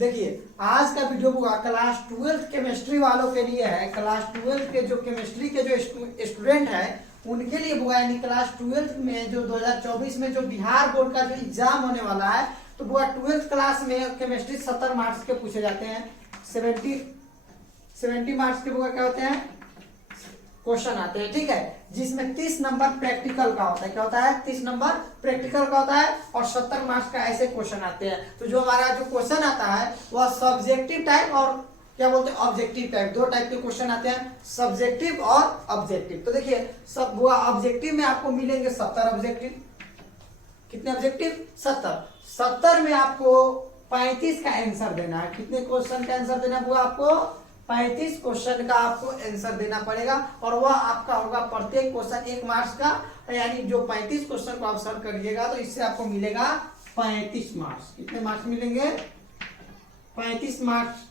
देखिए आज का वीडियो बुक क्लास 12 केमिस्ट्री वालों के लिए है। क्लास 12 के जो केमिस्ट्री के जो स्टूडेंट है उनके लिए बुआ, यानी क्लास 12 में जो 2024 में जो बिहार बोर्ड का जो एग्जाम होने वाला है, तो बुआ 12th क्लास में केमिस्ट्री 70 मार्क्स के पूछे जाते हैं। 70 मार्क्स के बुआ क्या होते हैं, क्वेश्चन आते हैं, ठीक है, जिसमें 30 नंबर प्रैक्टिकल का होता है। क्या होता है, 30 नंबर प्रैक्टिकल का होता है और 70 मार्क्स का ऐसे क्वेश्चन आते हैं। तो जो हमारा जो क्वेश्चन आता है वह सब्जेक्टिव टाइप और क्या बोलते हैं ऑब्जेक्टिव टाइप, दो टाइप के क्वेश्चन आते हैं, सब्जेक्टिव और ऑब्जेक्टिव। तो देखिए सब वो ऑब्जेक्टिव में आपको मिलेंगे 70 ऑब्जेक्टिव। कितने ऑब्जेक्टिव, 70 में आपको 35 का आंसर देना है। कितने क्वेश्चन का आंसर देना है आपको, 35 क्वेश्चन का आपको आंसर देना पड़ेगा और वह आपका होगा प्रत्येक क्वेश्चन 1 मार्क्स का, यानी जो 35 क्वेश्चन को आप सॉल्व करिएगा तो इससे आपको मिलेगा 35 मार्क्स। कितने मार्क्स मिलेंगे, 35 मार्क्स।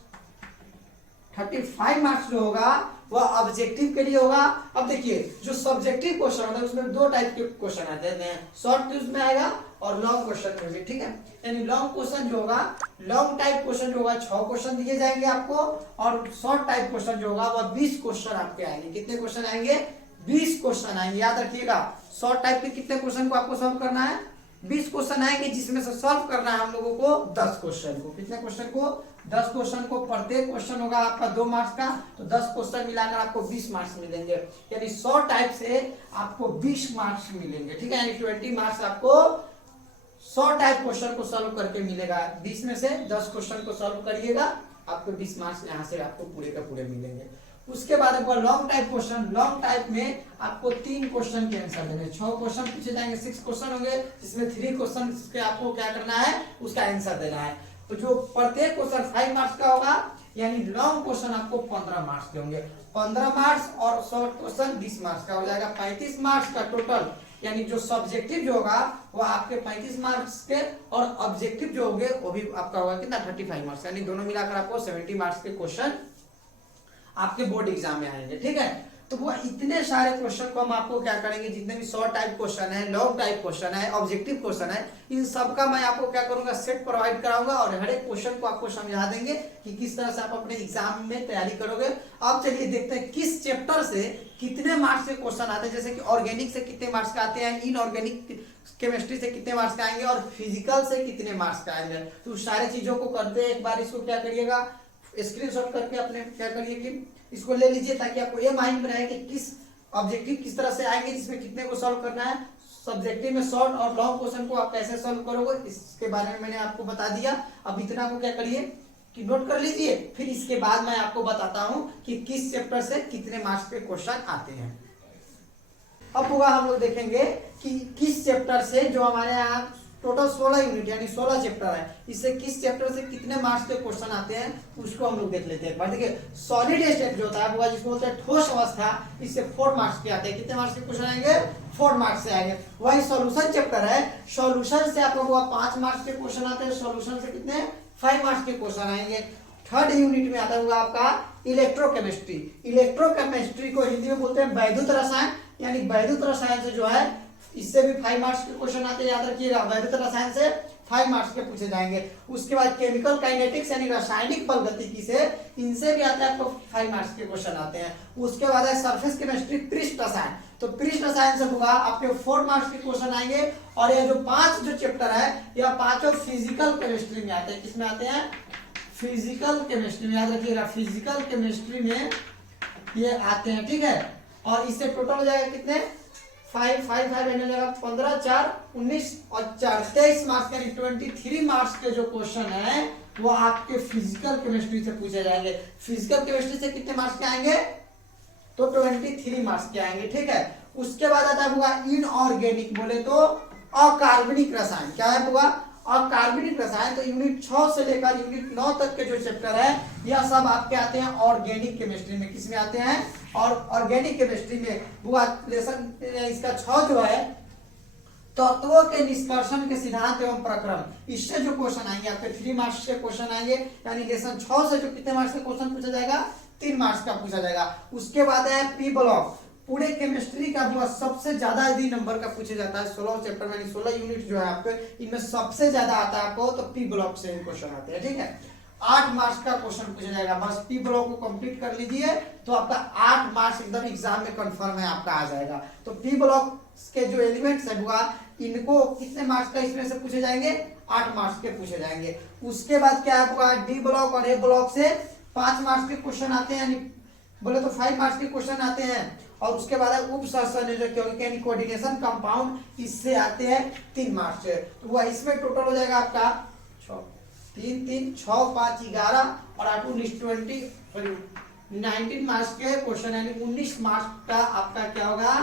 35 मार्क्स जो होगा वह ऑब्जेक्टिव के लिए होगा। अब देखिए जो सब्जेक्टिव क्वेश्चन होता है उसमें दो टाइप के क्वेश्चन आते हैं, शॉर्ट ट्यूज में आएगा और लॉन्ग क्वेश्चन में भी, ठीक है। यानी लॉन्ग क्वेश्चन जो होगा, लॉन्ग टाइप क्वेश्चन जो होगा 6 क्वेश्चन दिए जाएंगे आपको और शॉर्ट टाइप क्वेश्चन जो होगा वह 20 क्वेश्चन आपके आएंगे। कितने क्वेश्चन आएंगे, 20 क्वेश्चन आएंगे। याद रखिएगा शॉर्ट टाइप के कितने क्वेश्चन को आपको सॉल्व करना है, 20 क्वेश्चन आएंगे, जिसमें से सॉल्व करना है हम लोगों को 10 क्वेश्चन को। कितने क्वेश्चन को, 10 क्वेश्चन को। प्रत्येक क्वेश्चन होगा आपका 2 मार्क्स का, तो 10 क्वेश्चन मिलाकर आपको 20 मार्क्स मिलेंगे। यानी 100 टाइप से आपको 20 मार्क्स मिलेंगे, ठीक है। यानी 20 मार्क्स आपको 100 टाइप क्वेश्चन को सॉल्व करके मिलेगा। 20 में से 10 क्वेश्चन को सॉल्व करिएगा, आपको 20 मार्क्स यहाँ से आपको पूरे का पूरे मिलेंगे। उसके बाद आपको long type question, long type में आपको 3 क्वेश्चन के आंसर देने, 6 क्वेश्चन पूछे जाएंगे, 6 क्वेश्चन होंगे, जिसमें 3 क्वेश्चन के आपको क्या करना है, उसका आंसर देना है। तो जो प्रत्येक क्वेश्चन 5 मार्क्स का होगा, यानी लॉन्ग क्वेश्चन आपको 15 मार्क्स के होंगे। 15 मार्क्स और शॉर्ट क्वेश्चन 20 मार्क्स का हो जाएगा, 35 मार्क्स का टोटल। यानी जो सब्जेक्टिव जो होगा वो आपके 35 मार्क्स के और ऑब्जेक्टिव जो होंगे वो भी आपका होगा कितना, 35 मार्क्स। यानी दोनों मिलाकर आपको 70 मार्क्स के क्वेश्चन आपके बोर्ड एग्जाम में आएंगे, ठीक है। तो वो इतने सारे क्वेश्चन को हम आपको क्या करेंगे, जितने भी शॉर्ट टाइप क्वेश्चन है, लॉन्ग टाइप क्वेश्चन है, ऑब्जेक्टिव क्वेश्चन है, इन सब का मैं आपको क्या करूंगा, सेट प्रोवाइड कराऊंगा और हर एक क्वेश्चन को आपको समझा देंगे कि किस तरह से आप अपने एग्जाम में तैयारी करोगे। अब चलिए देखते हैं किस चैप्टर से कितने मार्क्स के क्वेश्चन आते हैं। जैसे कि ऑर्गेनिक से कितने मार्क्स का आते हैं, इनऑर्गेनिक केमिस्ट्री से कितने मार्क्स का आएंगे और फिजिकल से कितने मार्क्स का आएंगे। तो सारी चीजों को करते हैं, एक बार इसको क्या करिएगा, स्क्रीनशॉट करके अपने क्या करिए कि इसको ले लीजिए, ताकि आपको ये माइंड में रहे कि किस ऑब्जेक्टिव किस तरह से आएंगे, जिसमें कितने को सॉल्व करना है। सब्जेक्टिव में शॉर्ट और लॉन्ग क्वेश्चन को आप कैसे सॉल्व करोगे इसके बारे में मैंने आपको बता दिया। अब इतना को क्या करिए कि नोट कर लीजिए, फिर इसके बाद मैं आपको बताता हूं कि किस चैप्टर से कितने मार्क्स के क्वेश्चन आते हैं। अब होगा हम लोग देखेंगे कि किस चैप्टर से, जो हमारे यहाँ टोटल 16 यूनिट यानी 16 चैप्टर है, इससे किस चैप्टर से कितने मार्क्स के क्वेश्चन आते हैं उसको हम लोग देख लेते हैं। पर देखिए सॉलिड स्टेट जो होता है वो जिसको बोलते हैं ठोस अवस्था, इससे 4 मार्क्स के आते हैं। कितने मार्क्स के क्वेश्चन आएंगे, 4 मार्क्स से आएंगे। वही सॉल्यूशन चैप्टर है, सॉल्यूशन से आपको 5 मार्क्स के क्वेश्चन आते हैं, सॉल्यूशन से कितने 5 मार्क्स के क्वेश्चन आएंगे। थर्ड यूनिट में आता होगा आपका इलेक्ट्रोकेमिस्ट्री। इलेक्ट्रोकेमिस्ट्री को हिंदी में बोलते हैं वैद्युत रसायन, यानी वैद्युत रसायन से जो है इससे भी 5 मार्क्स के क्वेश्चन आते हैं, याद रखिएगा। वैद्युत रसायन से 5 मार्क्स के पूछे जाएंगे। उसके बाद केमिकल काइनेटिक्स यानी रासायनिक बल गतिकी से, इनसे भी आते हैं आपको 5 मार्क्स के क्वेश्चन आते हैं। उसके बाद है सरफेस केमिस्ट्री, पृष्ठ रसायन, तो पृष्ठ रसायन से होगा आपके 4 मार्क्स के क्वेश्चन आएंगे। और ये जो 5 जो चैप्टर है यह पांचों फिजिकल केमिस्ट्री में आते हैं। किसमें आते हैं, फिजिकल केमिस्ट्री में, याद रखिएगा फिजिकल केमिस्ट्री में ये आते हैं, ठीक है। और इससे टोटल हो जाएगा कितने, 5 15 4 19 और 4 23 मार्क्स, यानी 23 मार्क्स के जो क्वेश्चन है वो आपके फिजिकल केमिस्ट्री से पूछे जाएंगे। फिजिकल केमिस्ट्री से कितने मार्क्स के आएंगे, तो 23 मार्क्स के आएंगे, ठीक है। उसके बाद आता है इनऑर्गेनिक, बोले तो अकार्बनिक रसायन। क्या है होगा, अकार्बनिक रसायन। तो यूनिट 6 से लेकर यूनिट 9 तक के जो चैप्टर है यह सब आपके आते हैं ऑर्गेनिक केमिस्ट्री में। किसमें आते हैं, और ऑर्गेनिक केमिस्ट्री में वो लेसन इसका 6 जो है तत्वों के निष्कर्षण के सिद्धांत एवं प्रक्रम, इससे जो क्वेश्चन आएंगे आपके 3 मार्क्स के क्वेश्चन आएंगे। यानी लेसन 6 से जो कितने मार्क्स का क्वेश्चन पूछा जाएगा, 3 मार्क्स का पूछा जाएगा। उसके बाद है पी ब्लॉक, पूरे केमिस्ट्री का जो सबसे ज्यादा यदि नंबर का पूछा जाता है 16 चैप्टर में, 16 यूनिट जो है आपके, इनमें सबसे ज्यादा आता है आपको तो पी ब्लॉक से क्वेश्चन आते हैं, ठीक है। 8 मार्क्स का क्वेश्चन पूछा जाएगा। बस पी ब्लॉक को कंप्लीट कर लीजिए तो आपका 8 मार्क्स एकदम एग्जाम में कंफर्म है आपका आ जाएगा। तो पी ब्लॉक के जो एलिमेंट्स है बुआ, इनको कितने मार्क्स का इसमें से पूछे जाएंगे, 8 मार्क्स के पूछे जाएंगे। उसके बाद क्या है बुआ, डी ब्लॉक और ए ब्लॉक से 5 मार्क्स के क्वेश्चन आते हैं, यानी बोले तो 5 मार्क्स के क्वेश्चन आते हैं। और उसके बाद है उप सहसंयोजक यानी कोऑर्डिनेशन कंपाउंड, इससे आते हैं 3 मार्क्स से। तो वह इसमें टोटल हो जाएगा आपका 3 3 6 5 11 और 8 19 20 19 मार्क्स के क्वेश्चन, यानी 19 मार्क्स का आपका क्या होगा,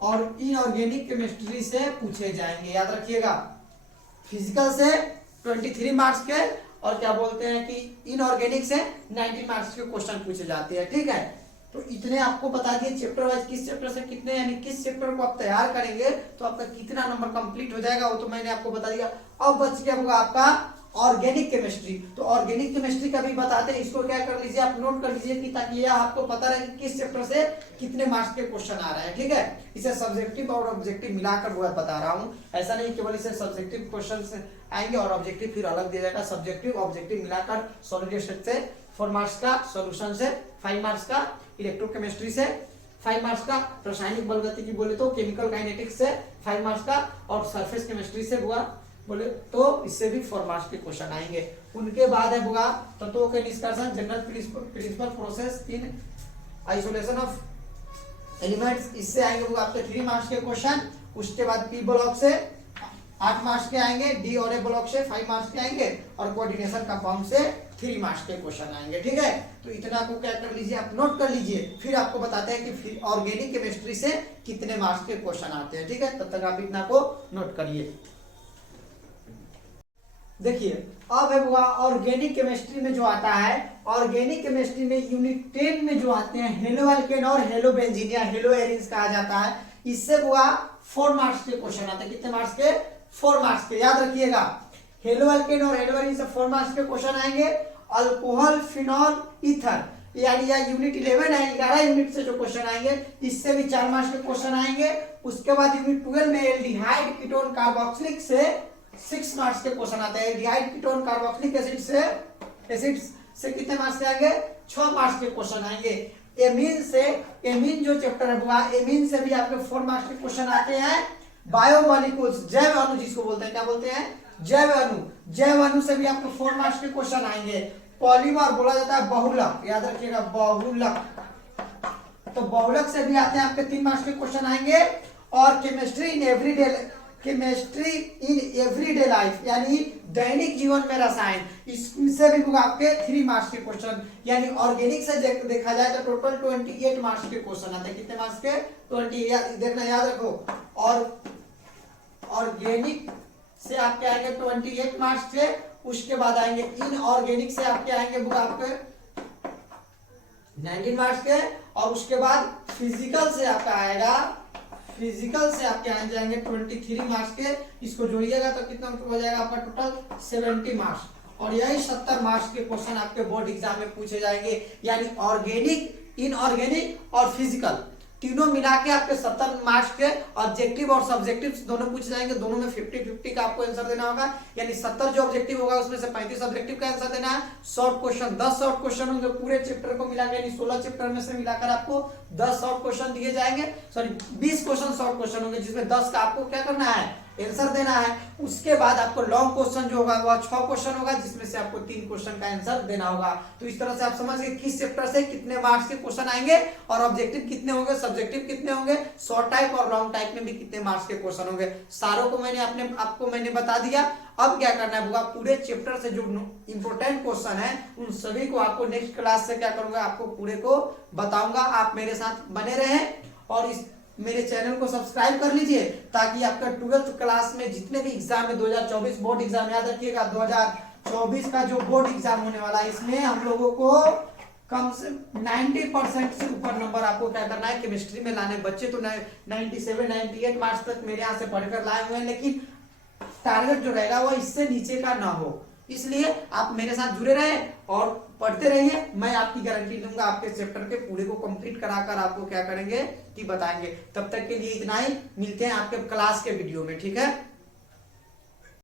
और इनऑर्गेनिक केमिस्ट्री से पूछे जाएंगे। याद रखिएगा, फिजिकल से 23 मार्क्स के, और क्या बोलते हैं कि इनऑर्गेनिक से 19 मार्क्स के क्वेश्चन पूछे जाते हैं। ठीक है, तो इतने आपको बता दिए चैप्टर वाइज, किस चैप्टर से कितने, यानी किस चैप्टर को आप तैयार करेंगे तो आपका कितना नंबर कंप्लीट हो जाएगा, वो तो मैंने आपको बता दिया। अब बच गया होगा आपका ऑर्गेनिक केमिस्ट्री। तो ऑर्गेनिक केमिस्ट्री का भी बताते हैं, इसको क्या कर लीजिए आप, नोट कर लीजिए कि ताकि ये आपको पता रहे कि किस चैप्टर से कितने मार्क्स के क्वेश्चन आ रहे हैं। ठीक है, इसे सब्जेक्टिव और ऑब्जेक्टिव मिलाकर वो बता रहा हूं, ऐसा नहीं केवल इसे सब्जेक्टिव क्वेश्चन आएंगे और ऑब्जेक्टिव फिर अलग दिया जाएगा। सब्जेक्टिव ऑब्जेक्टिव मिलाकर सॉल्यूशन से 4 मार्क्स का, सॉल्यूशन से 5 मार्क्स का, इलेक्ट्रोकेमिस्ट्री से 5 मार्क्स का, रासायनिक बलगतिकी बोले तो केमिकल काइनेटिक्स से 5 मार्क्स का, और सरफेस केमिस्ट्री से हुआ बोले तो इससे भी 4 मार्क्स के क्वेश्चन आएंगे। उनके बाद है होगा तत्वों के निष्कर्षण, general principle process in isolation of elements, इससे आएंगे होगा आपके 3 मार्क्स के क्वेश्चन। उसके बाद पी ब्लॉक से 8 मार्क्स के आएंगे, डी और ए ब्लॉक से 5 मार्क्स के आएंगे, और कोऑर्डिनेशन कंपाउंड से 3 मार्क्स के क्वेश्चन आएंगे। ठीक है, तो इतना को क्या कर लीजिए आप, नोट कर लीजिए, फिर आपको बताते हैं कि फिर ऑर्गेनिक केमिस्ट्री से कितने मार्क्स के क्वेश्चन आते हैं। ठीक है, तब तक आप इतना को नोट करिए। देखिए अब है हुआ ऑर्गेनिक केमिस्ट्री में जो आता है, ऑर्गेनिक केमिस्ट्री में यूनिट 10 में जो आते हैं हेलो एल्केन और हेलो बेंजीन या हेलो एरिन्स कहा जाता है, इससे हुआ 4 मार्क्स के क्वेश्चन आते हैं। कितने मार्क्स के, 4 मार्क्स के। याद रखिएगा, हेलो एल्केन और हेलो एरिन से 4 मार्क्स के क्वेश्चन आएंगे। अल्कोहल फिनॉल ईथर यानी या यूनिट 11 है, 11 यूनिट से जो क्वेश्चन आएंगे इससे भी 4 मार्क्स के क्वेश्चन आएंगे। उसके बाद यूनिट 12 में एल्डिहाइड कीटोन कार्बोक्सिलिक से 6 मार्क्स के क्वेश्चन आते हैं। एल्डिहाइड कीटोन कार्बोक्सिलिक एसिड से कितने मार्क्स के आएंगे, 6 मार्क्स के क्वेश्चन आएंगे। एमीन से, एमीन जो चैप्टर है हुआ, एमीन से भी आपके 4 मार्क्स के क्वेश्चन आते हैं। बायोमोलिक्यूल्स, जैव अणु जिसको बोलते हैं, क्या बोलते हैं, जैव अणु, जैव अणु से भी आपको 4 मार्क्स के क्वेश्चन आएंगे। पॉलीमर बोला जाता है बहुलक, याद रखिएगा बहुलक, तो बहुलक से भी आते हैं आपके 3 मार्क्स के क्वेश्चन आएंगे। और chemistry in everyday, chemistry in everyday life यानी दैनिक जीवन में रसायन, इससे भी होगा आपके 3 मार्क्स के क्वेश्चन। यानी ऑर्गेनिक से देखा जाए तो टोटल 28 मार्क्स के क्वेश्चन आते हैं। कितने मार्क्स के, 20। देखना याद रखो, और ऑर्गेनिक से आपके आएंगे 28 मार्क्स के। उसके बाद आएंगे इनऑर्गेनिक से आपके आएंगे बुक आपके 19 मार्क्स के। और उसके बाद फिजिकल से आपका आएगा, फिजिकल से आपके आ जाएंगे 23 मार्क्स के। इसको जोड़िएगा तो कितना हो जाएगा आपका टोटल 70 मार्क्स। और यही 70 मार्क्स के क्वेश्चन आपके बोर्ड एग्जाम में पूछे जाएंगे। यानी ऑर्गेनिक, इनऑर्गेनिक और फिजिकल तीनों मिला के आपके 70 मार्क्स के ऑब्जेक्टिव और सब्जेक्टिव दोनों पूछे जाएंगे। दोनों में 50-50 का आपको आंसर देना होगा। यानी 70 जो ऑब्जेक्टिव होगा उसमें से 35 ऑब्जेक्टिव का आंसर देना है। शॉर्ट क्वेश्चन 10 शॉर्ट क्वेश्चन होंगे पूरे चैप्टर को मिलाकर, यानी 16 चैप्टर में से मिलाकर आपको 10 शॉर्ट क्वेश्चन दिए जाएंगे। सॉरी 20 क्वेश्चन शॉर्ट क्वेश्चन होंगे जिसमें 10 का आपको क्या करना है, आंसर देना है। उसके बाद आपको लॉन्ग क्वेश्चन जो होगा वह 6 क्वेश्चन होगा जिसमें से आपको 3 क्वेश्चन का आंसर देना होगा। तो इस तरह से आप समझ गए किस चैप्टर से कितने मार्क्स के क्वेश्चन आएंगे और ऑब्जेक्टिव कितने होंगे, सब्जेक्टिव कितने होंगे, शॉर्ट टाइप और लॉन्ग टाइप में भी कितने मार्क्स के क्वेश्चन होंगे। सारों को मैंने आपको बता दिया। अब क्या करना है, पूरे चैप्टर से जो इंपोर्टेंट क्वेश्चन है उन सभी को आपको नेक्स्ट क्लास से क्या करूंगा, आपको पूरे को बताऊंगा। आप मेरे साथ बने रहें और इस मेरे चैनल को सब्सक्राइब कर लीजिए ताकि आपका 12th क्लास में जितने भी एग्जाम है 2024 बोर्ड एग्जाम, याद रखिएगा 2024 का जो बोर्ड एग्जाम होने वाला है इसमें हम लोगों को कम से 90% से ऊपर नंबर आपको क्या करना है केमिस्ट्री में लाने। बच्चे तो 97-98 मार्क्स तक मेरे यहाँ से पढ़कर लाए हुए हैं, लेकिन टारगेट जो रहेगा वो इससे नीचे का ना हो। इसलिए आप मेरे साथ जुड़े रहे और पढ़ते रहिए। मैं आपकी गारंटी दूंगा आपके चैप्टर के पूरे को कंप्लीट कराकर आपको क्या करेंगे कि बताएंगे। तब तक के लिए इतना ही, मिलते हैं आपके क्लास के वीडियो में, ठीक है।